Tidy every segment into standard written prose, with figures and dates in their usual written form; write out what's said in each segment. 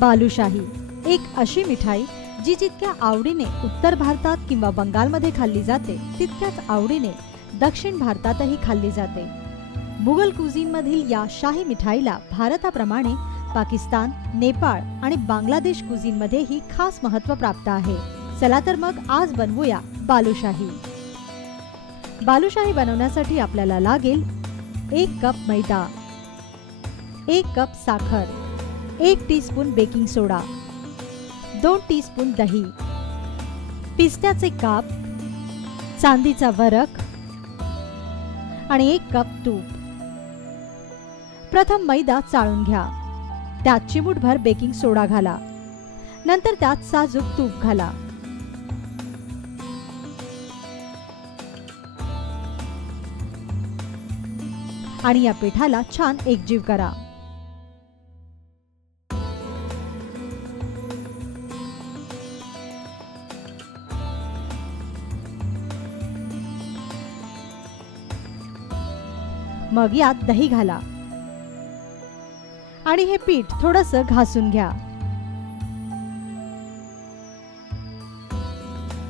बालुशाही एक अशी मिठाई जी जितक्या आवडीने उत्तर भारतात किंवा बंगालमध्ये खाल्ली जाते तितक्याच आवडीने दक्षिण भारतातही खाल्ली जाते। मुघल कुझीनमधील या शाही मिठाईला भारताप्रमाणे पाकिस्तान, नेपाळ आणि बांगलादेश कुझीनमध्येही खास महत्त्व प्राप्त आहे। चला तर मग आज बनवूया बालुशाही। बालुशाही बनवण्यासाठी आपल्याला लागेल 1 कप मैदा, 1 कप साखर, 1 टीस्पून बेकिंग सोडा, 2 टीस्पून दही, पिस्त्याचे काप, चांदीचा वरक आणि 1 कप तूप। प्रथम मैदा चाळून घ्या, त्यात चिमूटभर बेकिंग सोडा घाला, नंतर त्यात साजूक तूप घाला। आणि या पिठाला छान एकजीव करा। मग यात दही घाला आणि हे पीठ थोडंसं घासून घ्या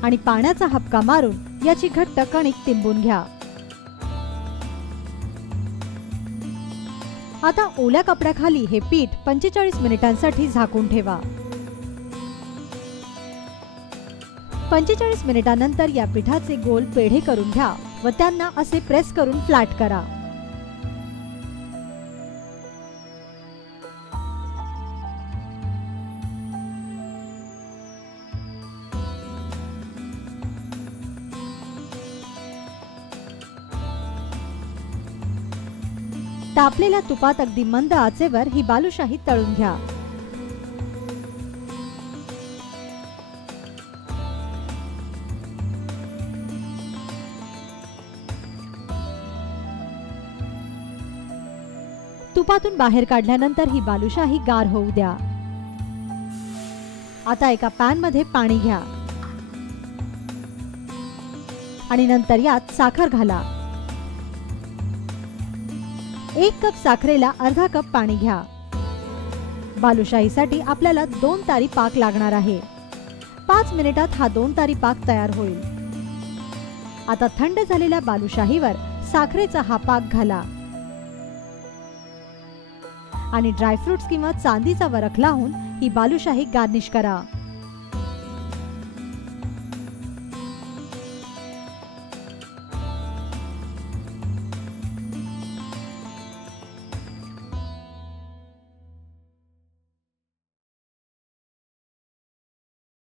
आणि पाण्याचा हबका मारून याची घट्ट कणिक तिंबून घ्या। आता ओल्या कपड्याखाली हे पीठ 45 मिनिटांसाठी झाकून ठेवा। 45 मिनिटांनंतर या पिठाचे गोल पेढे करून घ्या व त्यांना असे प्रेस करून फ्लॅट करा। तापलेल्या तुपात अगदी मंद आचेवर ही बालुशाही तळून घ्या। तुपातून बाहेर काढल्यानंतर ही बालुशाही गार होऊ द्या। आता एका पॅन मध्ये पाणी घ्या आणि नंतर यात साखर घाला। 1 कप साखरेला अर्धा कप पाणी घ्या। बालुशाहीसाठी आपल्याला 2 तारी पाक लागणार आहे। 5 मिनिटात हा 2 तारी पाक तयार होईल। आता थंड झालेल्या बालुशाहीवर साखरेचा हा पाक घाला आणि ड्रायफ्रुट्स किंवा चांदीचा वरख लावून ही बालुशाही गार्निश करा।